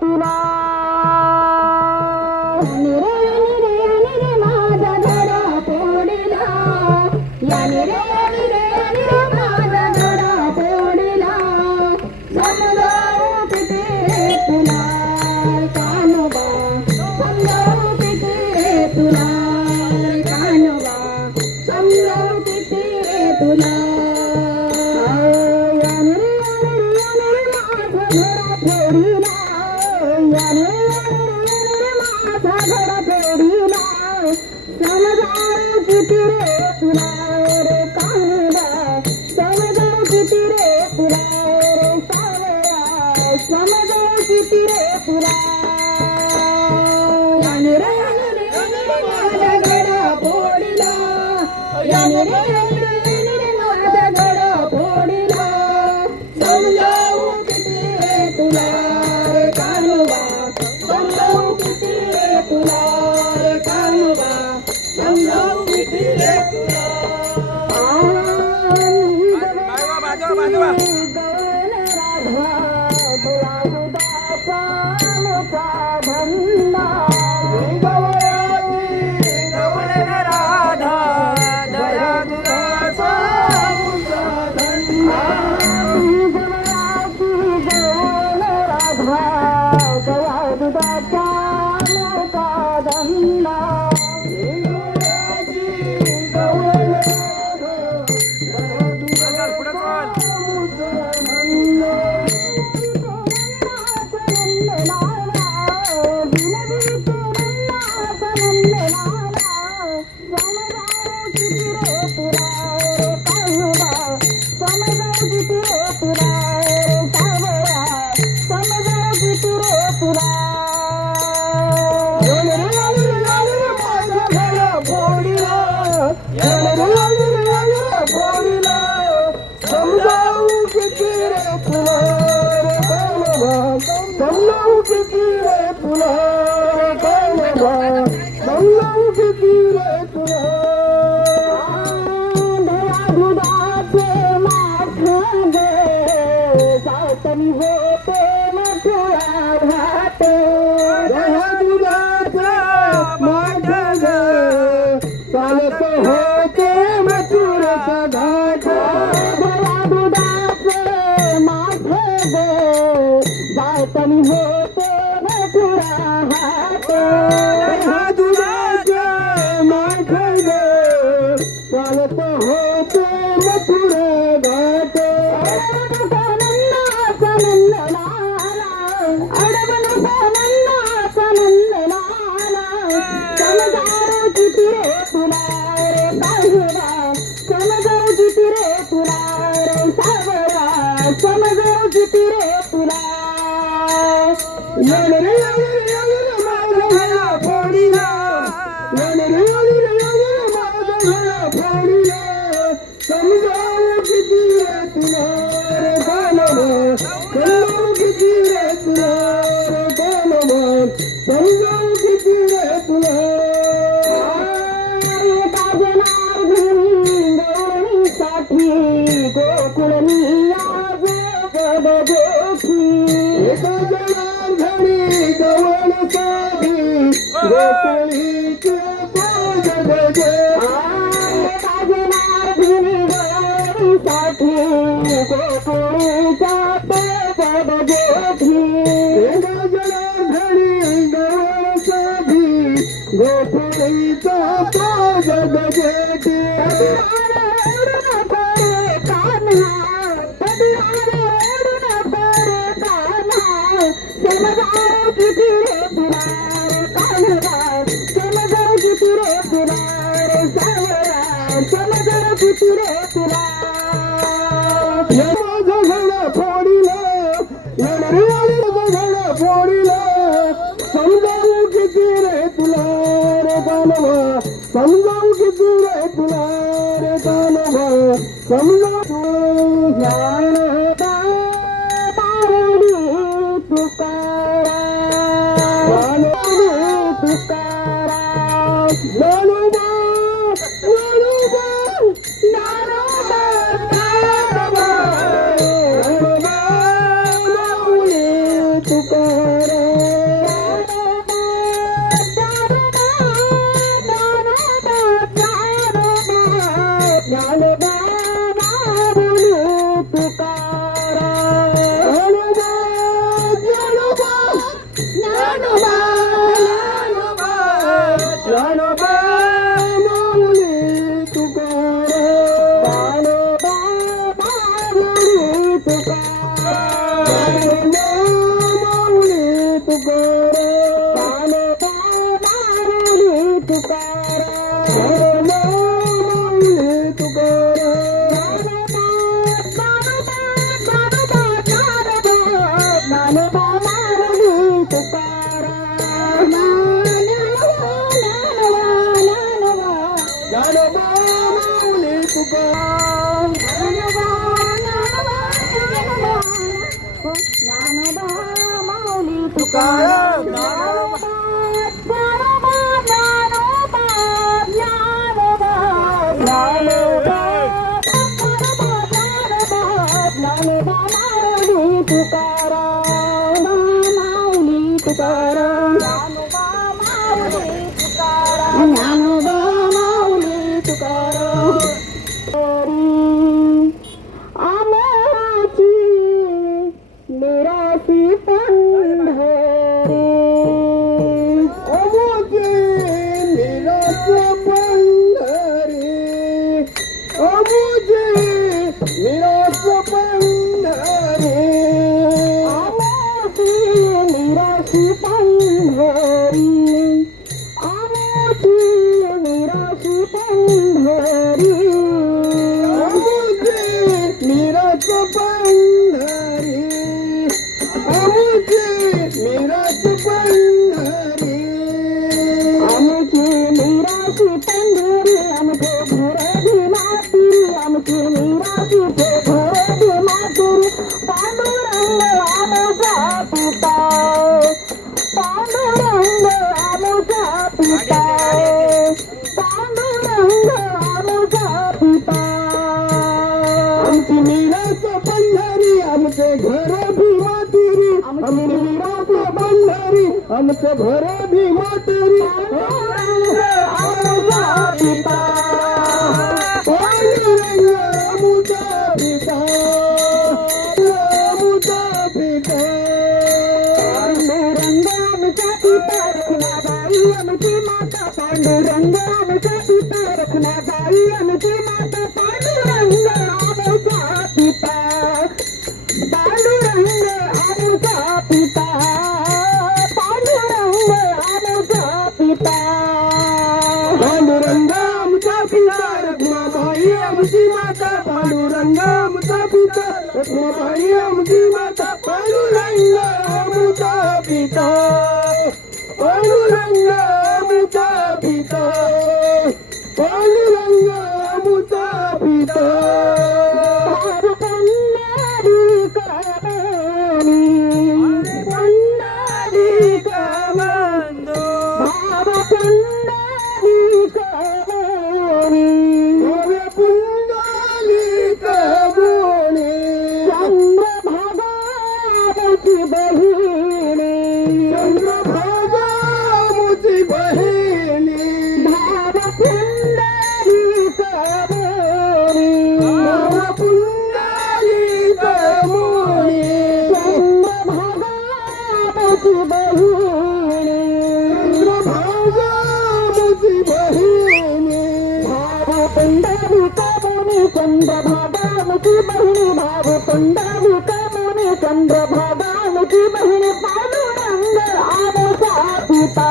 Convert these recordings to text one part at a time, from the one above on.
तुला निरे माझा घडा फोडला निरे माझा घडा फोडला समजावू किती रे तुला कानोबा समजावू किती रे तुला कानोबा समजावू किती रे तुला समजावू किती रे तुला रे कानोबा समजावू किती रे तुला रे सावळा समजावू किती रे तुला माझा घडा फोडला माझा घडा फोडला समजावू किती रे तुला रे कानोबा समजावू किती रे तुला रे कानोबा समजावू किती रे तुला तुकाराम तुकाराम माऊली तुकाराम माऊली तुकाराम ज्ञानोबा माऊली तुकाराम ज्ञानोबा माऊली तुकाराम ज्ञानोबा माऊली तुकाराम ज्ञानोबा माऊली तुकाराम आमची निराशी पंढरी अमुचे निराश पंढरी अमुचे निराश पंढरी आमची निराशी पंढरी आमची निराशी पंढरी अमुचे निराश पंढरी अमुचे निराश पंढरी आमची निराशी पंढरी आमचे घर मातुरी आमची निराशी घर मातुरी पांडुरंग आमचा पिता पांडुरंग आमचा पिता पांडुरंग आमचा पिता आमची निराश पंढरी आमचे घर भीमातिरी आमची निराश पंढरी आमचे घर भीमातिरी आमचा पिता पांडुरंग आमुचा पिता आमुचा पिता पांडुरंग आमचा पिता रखनाबाई आमची माता पांडुरंग आमचा पिता रखनाबाई आमची माता पांडुरंग आमचा पिता पांडुरंग आमचा पिता पांडुरंग आमचा पिता पांडुरंग आमचा पिता रखनाबाई आमची माता पांडुरंग आमचा पिता रखनाबाई आमची माता पांडुरंग आमचा पिता पांडुरंग आमचा पिता पांडुरंग आमचा पिता चंद्रभागामुची बहिणी चंद्रभागामुची बहिणी चंद्रभागामुची बहिणी भाव पंढरिका मुनी चंद्रभागामुची बहिणी पांडुरंग आमचा पिता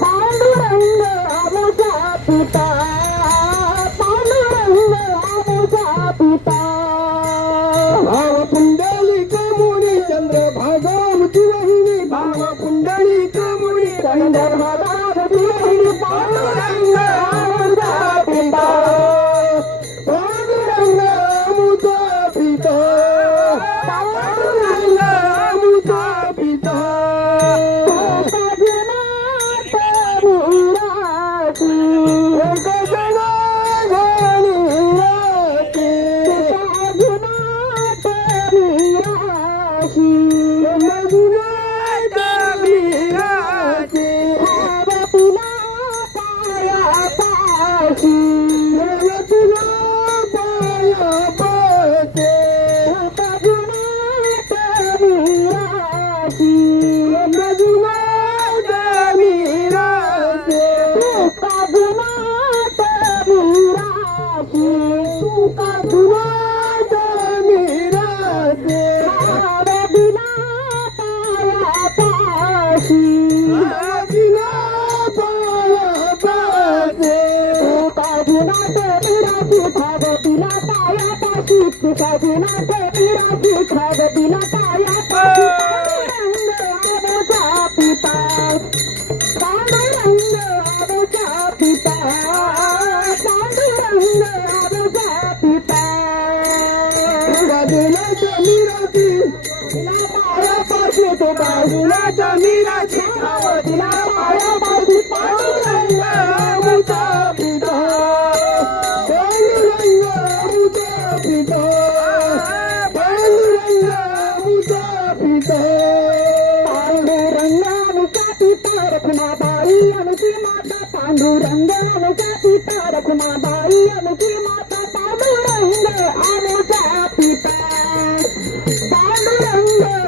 पांडुरंग आमचा पिता पांडुरंग आमचा पिता भाव पुंडलिक मुनी चंद्रभागामुची बहिणी भाव पुंडलिक मुनी चंद्रभागामुची बहिणी पांडुरंग आमचा पिता पांडुरंग आमुचा पिता पांडुरंग आमुचा पिता तुका सजनाथ मीराची खाग दिला पाया पांडुरंग आबोचा पिता पांडुरंग आबोचा पिता पांडुरंग आबोचा पिता गगनाच्या मीराची दिला पाया पाशी तो गगनाच्या मीराची खाव दिला पाया पाशी पांडुरंग आमुचा पिता पांडुरंग आमुचा पिता पांडुरंग आमुचा पिता पांडुरंगानुचा पिता रखुमाबाई अनुची माता पांडुरंगानुचा पिता रखुमाबाई अनुची माता पांडुरंग अनुचा पिता पांडुरंग